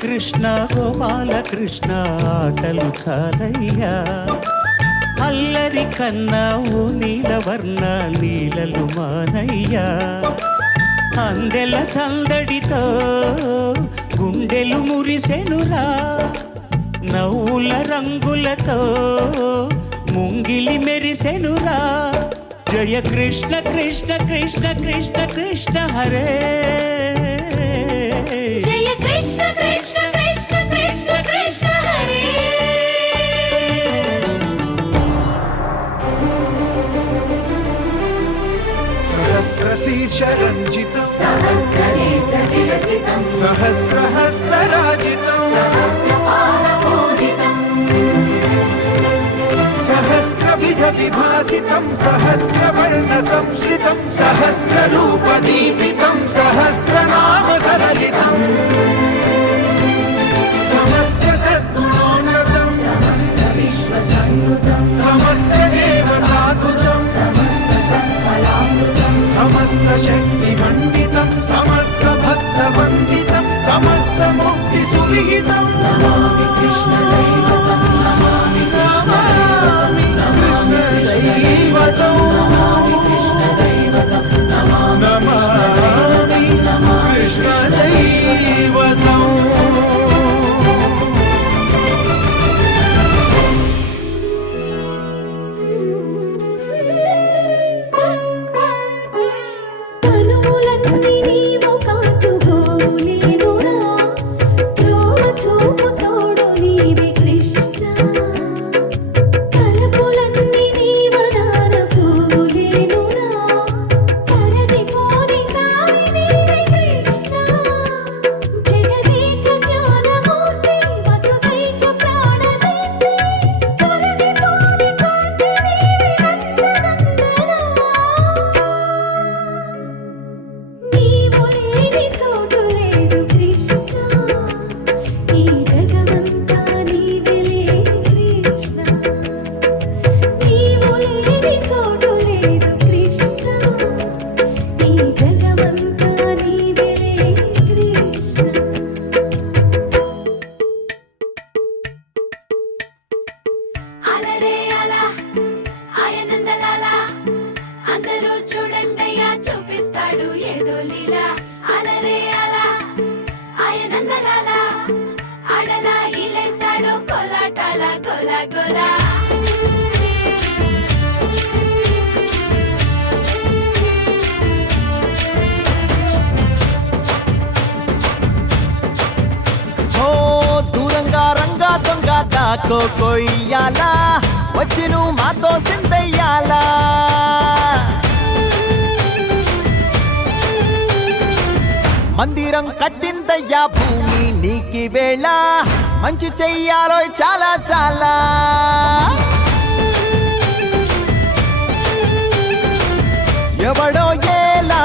కృష్ణ గోపాల కృష్ణ ఆటలు చాలయ్యా, అల్లరి కన్నా ఓ నీలవర్ణ లీలలు మానయ్యా. అందెల సందడితో గుండెలు మురిసెనురా, నవ్వుల రంగులతో ముంగిలి మెరిసెనురా. జయ కృష్ణ కృష్ణ కృష్ణ కృష్ణ కృష్ణ హరే, జయ కృష్ణ కృష్ణ కృష్ణ కృష్ణ కృష్ణ హరే. సహస్రశీర్షరంజితం సహస్రనేత్రవిలసితం సహస్రహస్తరాజితం సహస్రపాదపూజితం సహస్రవిధ విభాసితం సహస్రవర్ణ సంశ్రితం సహస్రరూపదీపితం సహస్రనామ సరళితం సమస్త సద్గుణోన్నతం సమస్త విశ్వసన్నుతం వందితం సమస్త ముక్తి సువిహితం నమామి కృష్ణ దైవతం నమామి కృష్ణ దైవతం నమామి కృష్ణ దైవతం నమామి కృష్ణ దైవతం. కనుములన్నీ నీవు కాచుకోలేనురా, త్రోవ చూపు తోడు నీవే కృష్ణ. తలపులన్నీ నీవదాన పోలేనురా, తరగిపోని తావి నీవే కృష్ణ. జగదేక జ్ఞానమూర్తి వసుదైక ప్రాణదీప్తి, తొలగిపోని కాంతి నీవే నందనందనా. నీవు లేని చోటు లేదు కృష్ణ, ఈ జగమంతా నీవెలే కృష్ణ. నీవు లేని చోటు లేదు కృష్ణ, ఈ జగమంతా నీవెలే కృష్ణ. అలరే అలా ఆయనందలాల, అందరూ చూడండయ్యా చూపిస్తాడు ఏదో లీలా. అలరే అలా ఆయనందలాల, అడలా ఇలేసాడు కోలాటాల గోల గోల. ఓ దూరంగా రంగా దొంగ దాకో కొయ్యాలా, వచ్చి నువ్వు మాతో సిందయ్యాలా. మందిరం కట్టిందయ్యా భూమి నీకి వేళ, మంచి చెయ్యాలో చాలా చాలా. ఎవడో ఏలా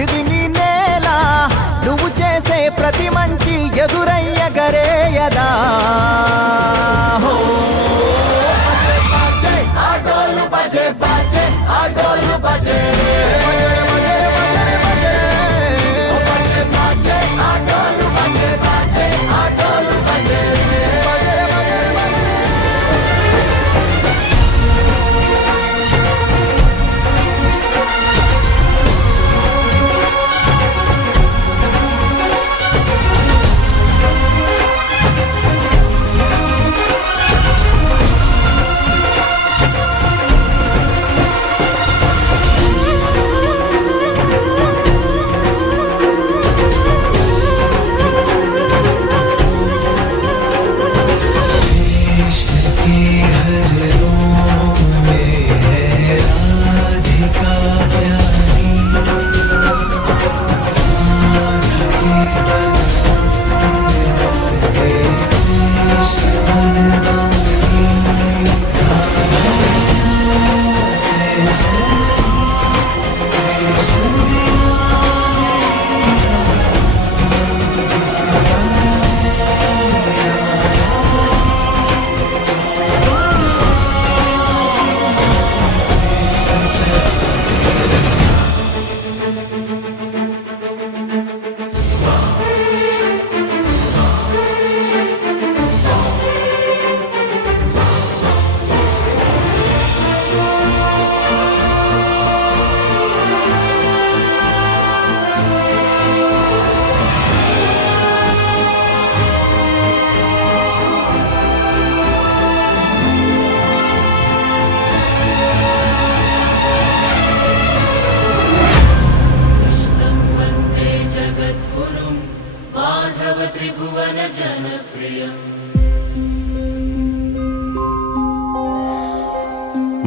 ఇది నీ నేల, నువ్వు చేసే ప్రతి మంచి ఎదురయ్యగరేయదా. హో బజే బాజే ఆటోలు బజే బాజే ఆటోలు బజే ఆటోలు బజే బాజే ఆటోలు బజే.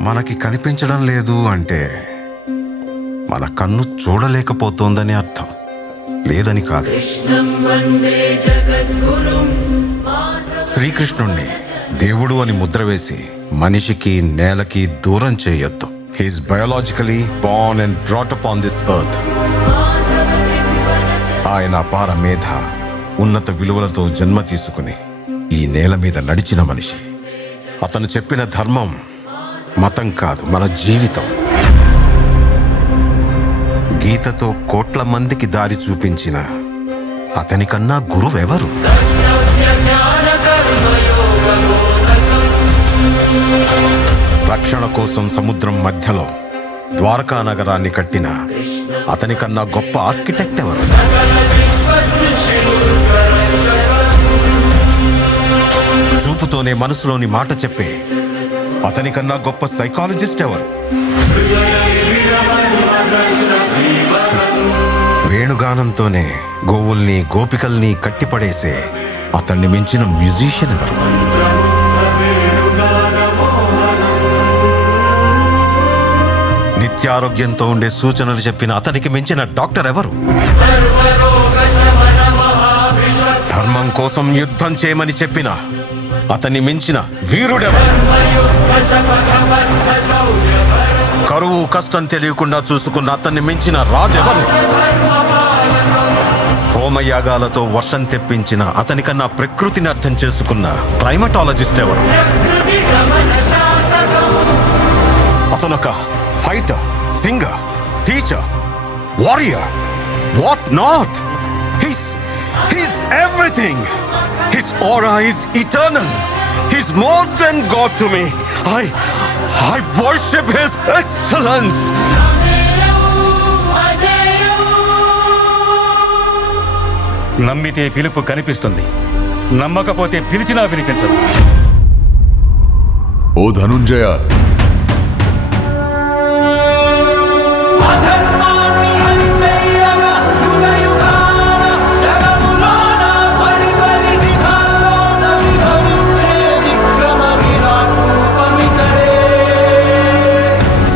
మనకి కనిపించడం లేదు అంటే మన కన్ను చూడలేకపోతోందని అర్థం, లేదని కాదు. శ్రీకృష్ణుణ్ణి దేవుడు అని ముద్ర వేసి మనిషికి నేలకి దూరం చేయొద్దు. He is biologically born and brought upon this earth. ఆయన అపార మేధ, ఉన్నత విలువలతో జన్మ తీసుకుని ఈ నేల మీద నడిచిన మనిషి. అతను చెప్పిన ధర్మం మతం కాదు, మన జీవితం. గీతతో కోట్ల మందికి దారి చూపించిన అతనికన్నా గురువెవరు? రక్షణ కోసం సముద్రం మధ్యలో ద్వారకా నగరాన్ని కట్టిన అతనికన్నా గొప్ప ఆర్కిటెక్ట్ ఎవరు? చూపుతోనే మనసులోని మాట చెప్పే అతనికన్నా గొప్ప సైకాలజిస్ట్ ఎవరు? వేణుగానంతోనే గోవుల్ని గోపికల్ని కట్టిపడేసే అతన్ని మించిన మ్యూజిషియన్ ఎవరు? నిత్యారోగ్యంతో ఉండే సూచనలు చెప్పిన అతనికి మించిన డాక్టర్ ఎవరు? ధర్మం కోసం యుద్ధం చేయమని చెప్పిన అతన్ని మించిన వీరుడెవరు? కరువు కష్టం తెలియకుండా చూసుకున్న అతన్ని మించిన రాజెవరు? హోమయాగాలతో వర్షం తెప్పించిన అతనికన్నా ప్రకృతిని అర్థం చేసుకున్న క్లైమటాలజిస్ట్ ఎవరు? అతనొక fighter, singer, teacher, warrior, what not. He's everything. His aura is eternal. He's more than God to me. I worship His excellence. నమ్మితే పిలుపు కనిపిస్తుంది, నమ్మకపోతే పిలిచినా వినిపించదు. ఓ ధనుంజయ, అధర్మాన్ని హరించేయగా యుగయుగాన జగములోన పరిపరి విధాల్లోన విభవించే విక్రమ విరాట్ రూపమితడే.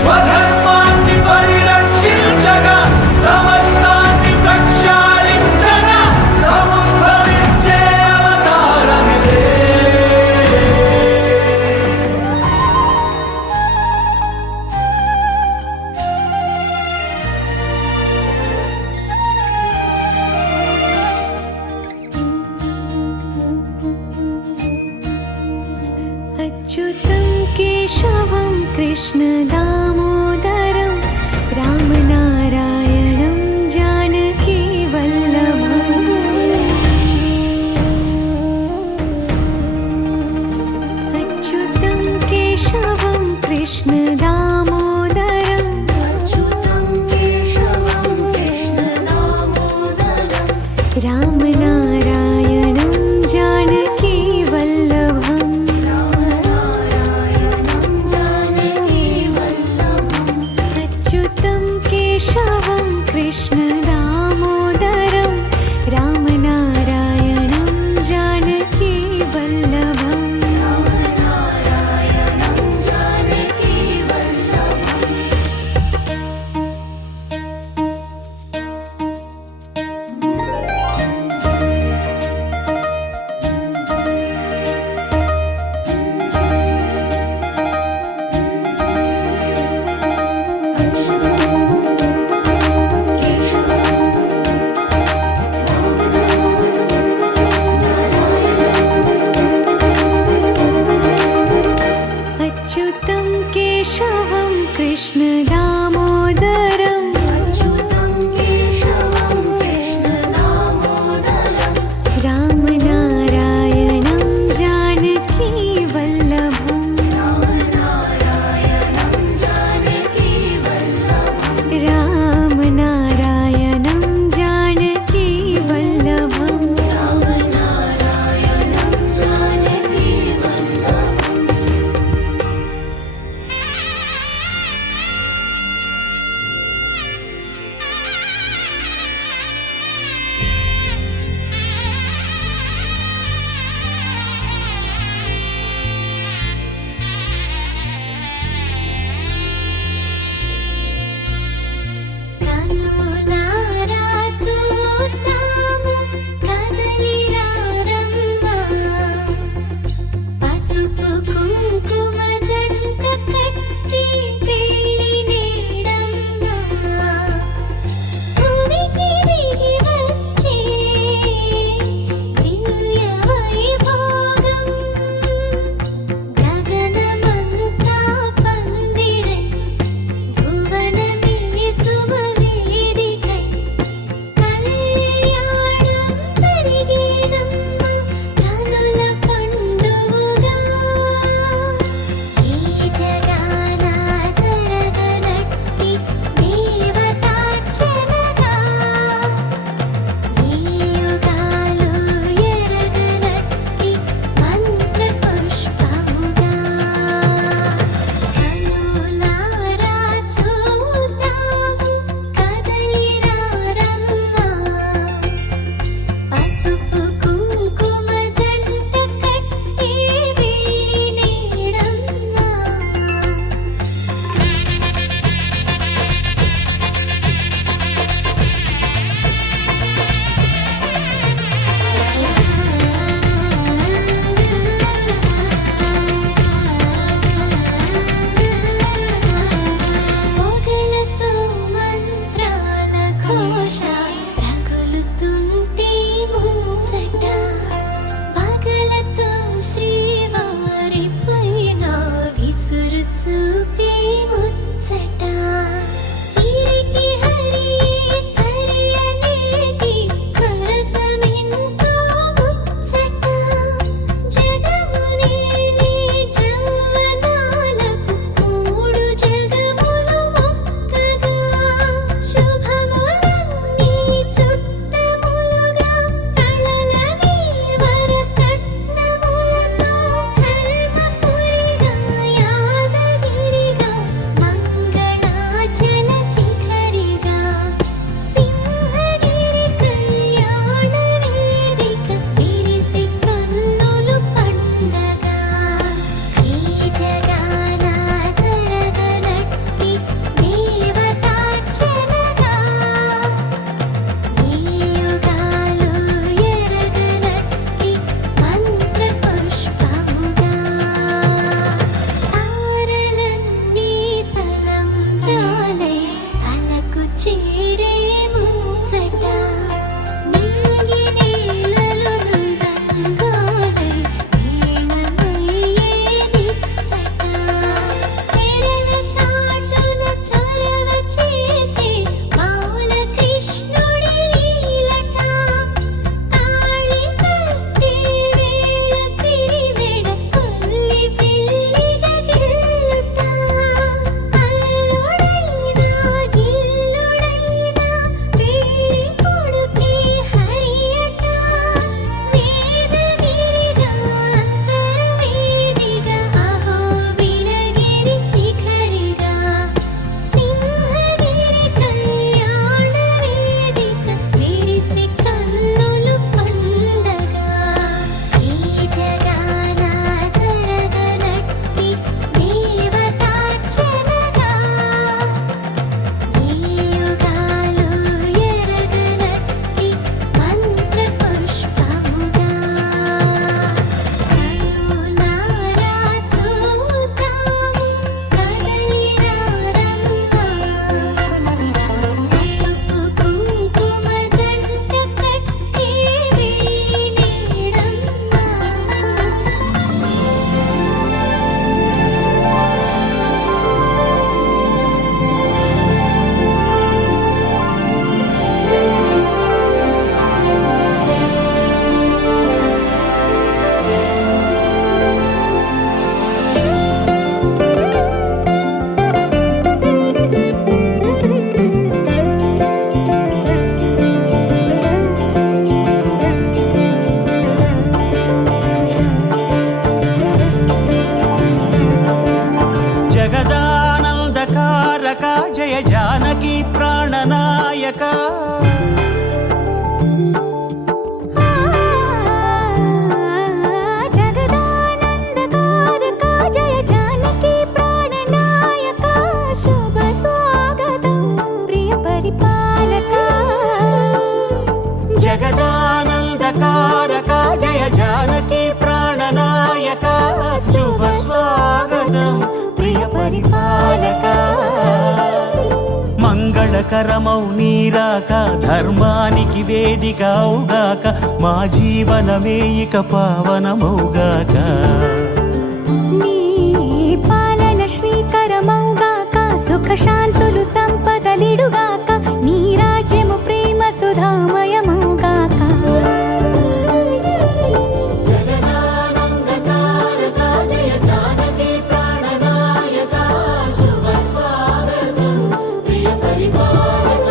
స్వధర్మాన్ని పరిరక్షించగా సమస్తాన్ని ప్రక్షాళించగా సముద్భవించే అవతారమిదే. अच्युतं केशवं कृष्णदामोदरं रामनारायणं जानकीवल्लभम् अच्युतं केशवं कृष्णदामोदरं रामनारायणं जानकीवल्लभम् अच्युतं केशवं कृष्णदामोदरं रामनारायणं जानकीवल्लभम् మంగళకారక జయ జానకి ప్రాణనాయక శుభ స్వాగతం ప్రియ పరిపాలక మంగళకరమౌ నీరాక ధర్మానికి వేదిక అవుగాక మా జీవనమే ఇక పావనమౌగాక నీ పాలన శ్రీకరమౌగాక సుఖ శాంతులు సంపదలిడుగాక నీ రాజ్యము ప్రేమ సుధామయమౌగాక జగదానందకారక జయ జానకి ప్రాణనాయక శుభ స్వాగతం ప్రియ పరిపాలక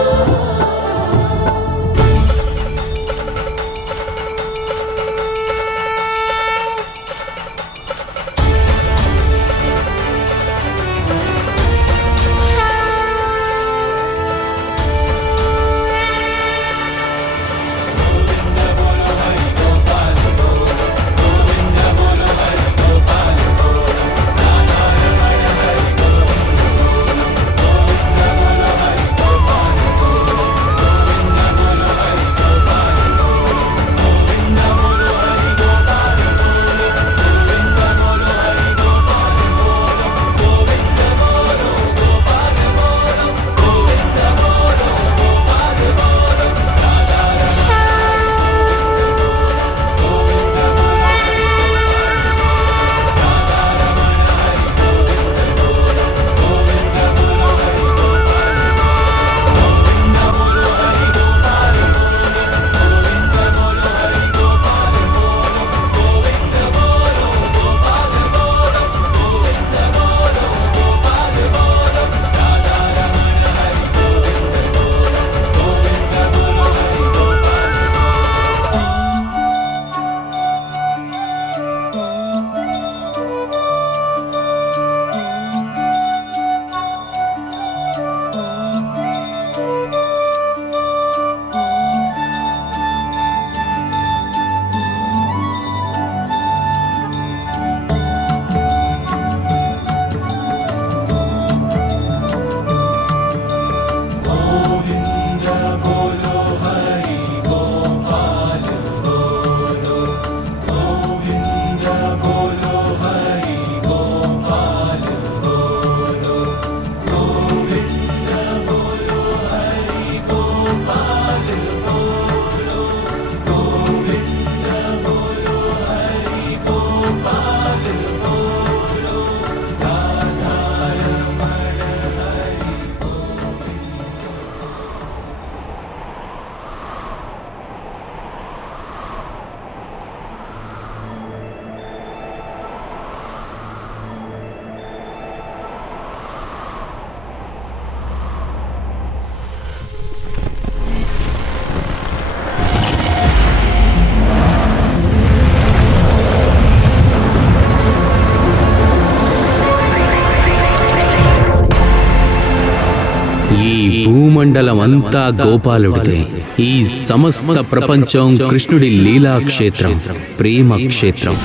ఈ భూమండలమంతా గోపాలుడిదే. ఈ సమస్త ప్రపంచం కృష్ణుడి లీలా క్షేత్రం, ప్రేమ క్షేత్రం.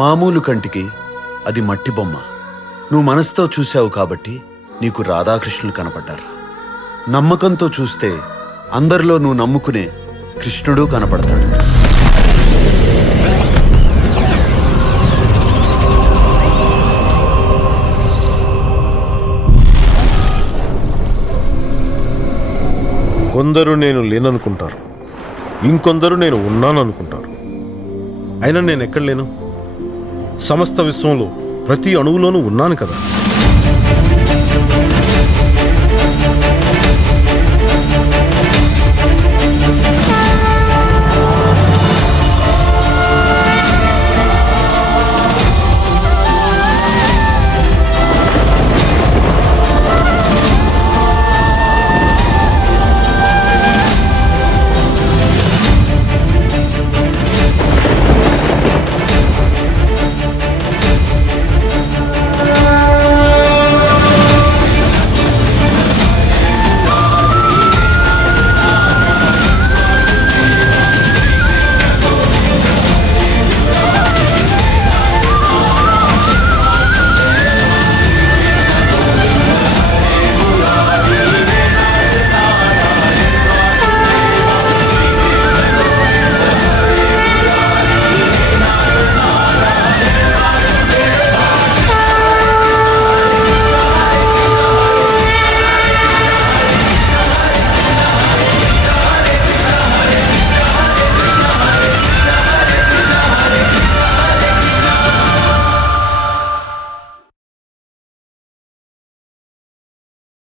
మామూలు కంటికి అది మట్టి బొమ్మ. నువ్వు మనసుతో చూశావు కాబట్టి నీకు రాధాకృష్ణులు కనపడ్డారు. నమ్మకంతో చూస్తే అందరిలో నువ్వు నమ్ముకునే కృష్ణుడు కనపడతాడు. కొందరు నేను లేననుకుంటారు, ఇంకొందరు నేను ఉన్నాననుకుంటారు. అయినా నేను ఎక్కడ లేను? సమస్త విశ్వంలో ప్రతి అణువులోనూ ఉన్నాను కదా.